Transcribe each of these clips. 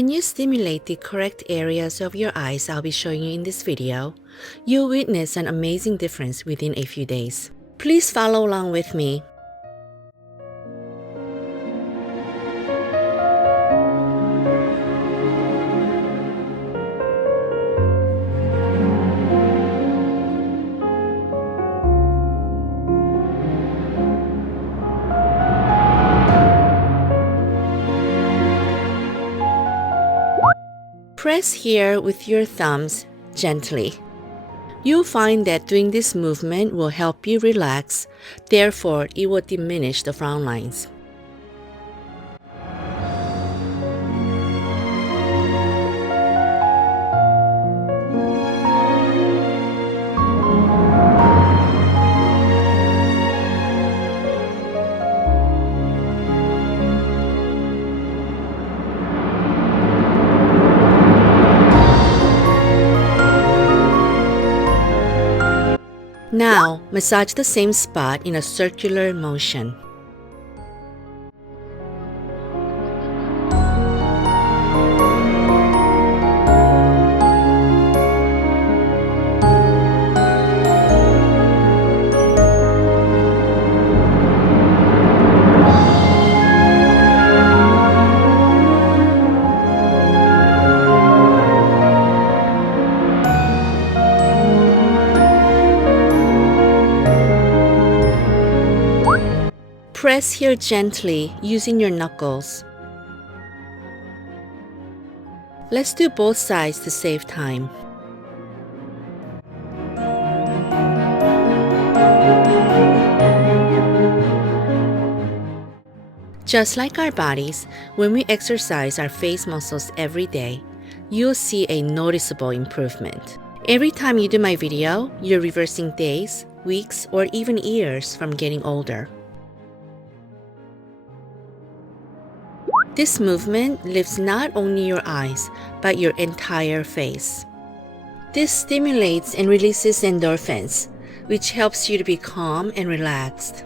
When you stimulate the correct areas of your eyes I'll be showing you in this video, you'll witness an amazing difference within a few days. Please follow along with me. Press here with your thumbs gently. You'll find that doing this movement will help you relax, therefore it will diminish the frown lines. Now, massage the same spot in a circular motion. Press here gently using your knuckles. Let's do both sides to save time. Just like our bodies, when we exercise our face muscles every day, you'll see a noticeable improvement. Every time you do my video, you're reversing days, weeks, or even years from getting older. This movement lifts not only your eyes, but your entire face. This stimulates and releases endorphins, which helps you to be calm and relaxed.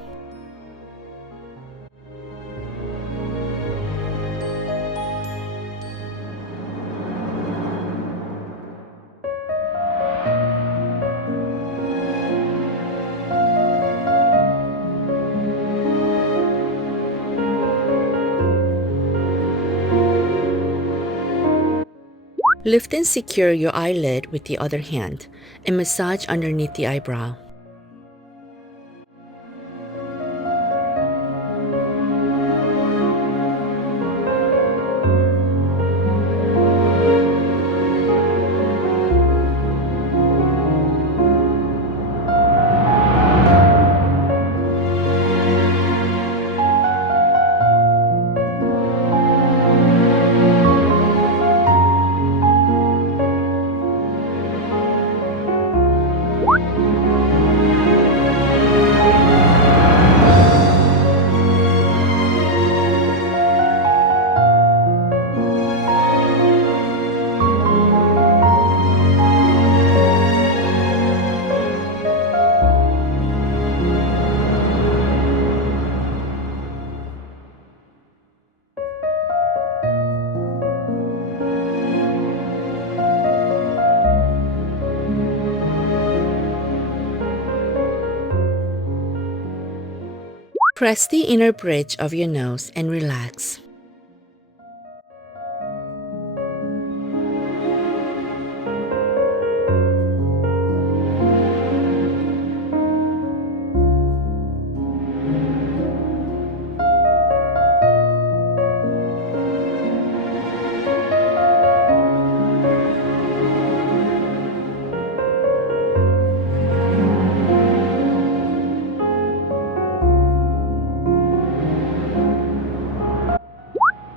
Lift and secure your eyelid with the other hand and massage underneath the eyebrow. Press the inner bridge of your nose and relax.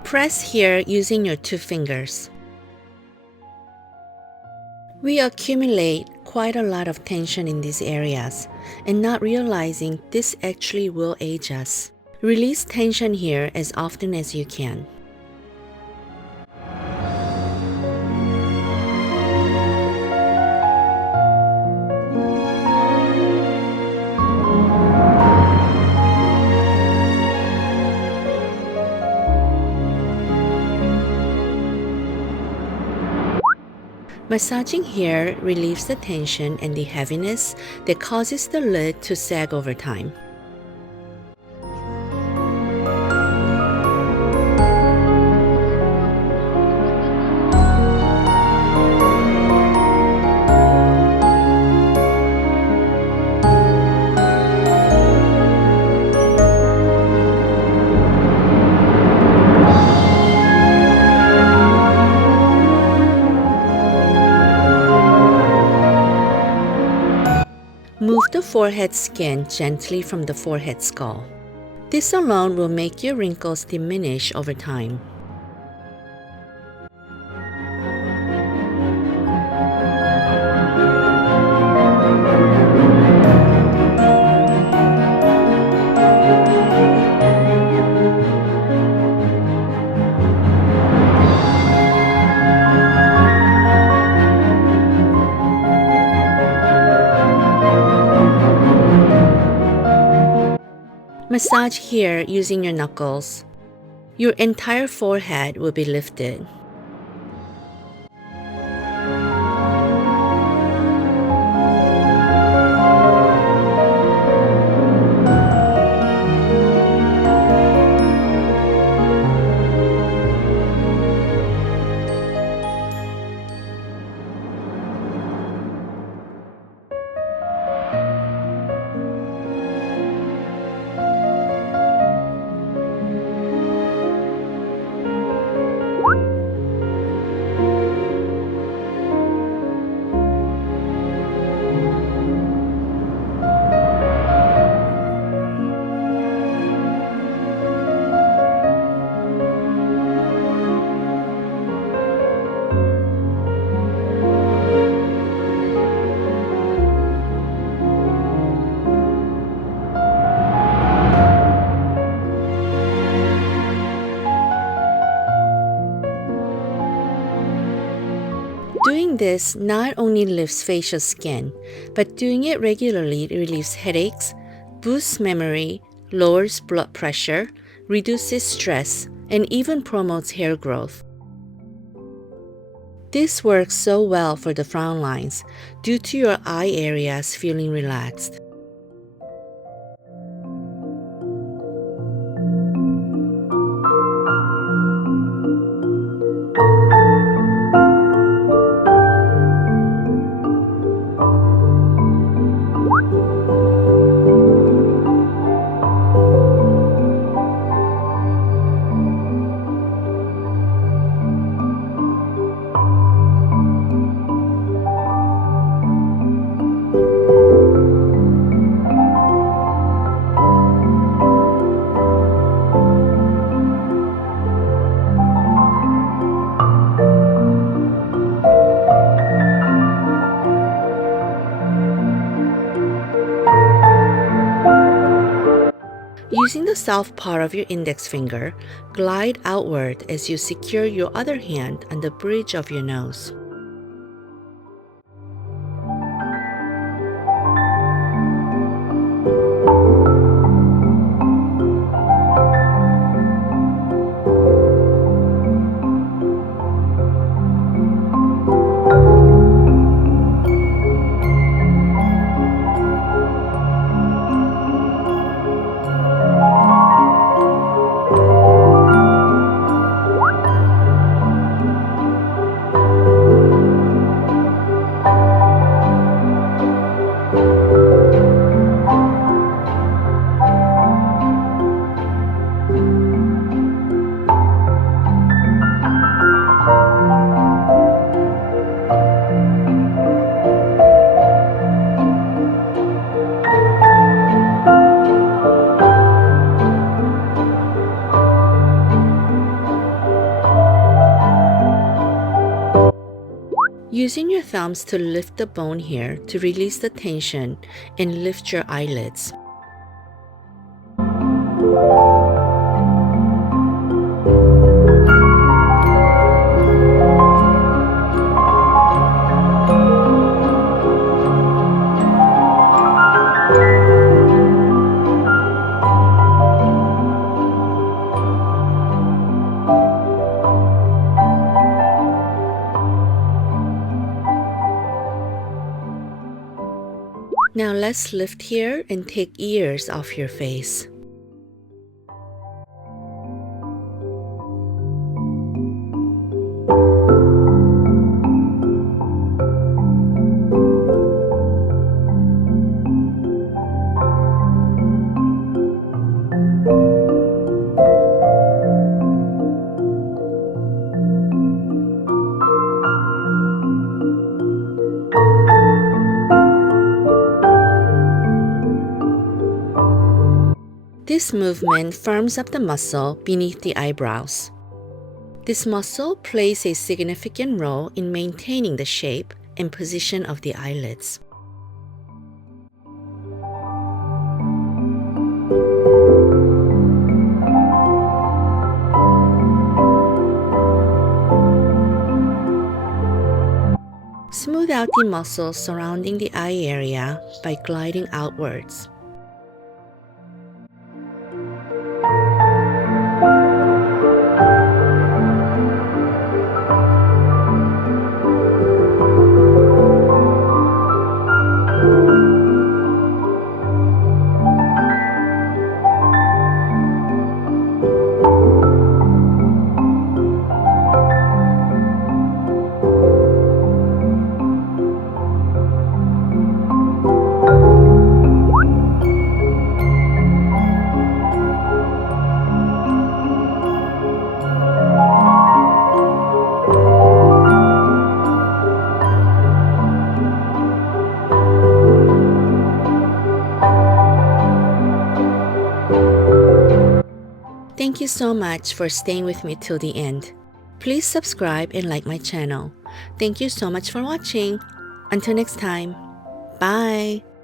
Press here using your two fingers. We accumulate quite a lot of tension in these areas, and not realizing this actually will age us. Release tension here as often as you can. Massaging here relieves the tension and the heaviness that causes the lid to sag over time. Move the forehead skin gently from the forehead skull. This alone will make your wrinkles diminish over time. Massage here using your knuckles. Your entire forehead will be lifted. Doing this not only lifts facial skin, but doing it regularly relieves headaches, boosts memory, lowers blood pressure, reduces stress, and even promotes hair growth. This works so well for the frown lines due to your eye areas feeling relaxed. Using the soft part of your index finger, glide outward as you secure your other hand on the bridge of your nose. Using your thumbs to lift the bone here to release the tension and lift your eyelids. Now let's lift here and take ears off your face. This movement firms up the muscle beneath the eyebrows. This muscle plays a significant role in maintaining the shape and position of the eyelids. Smooth out the muscles surrounding the eye area by gliding outwards. Thank you so much for staying with me till the end. Please subscribe and like my channel. Thank you so much for watching. Until next time, bye!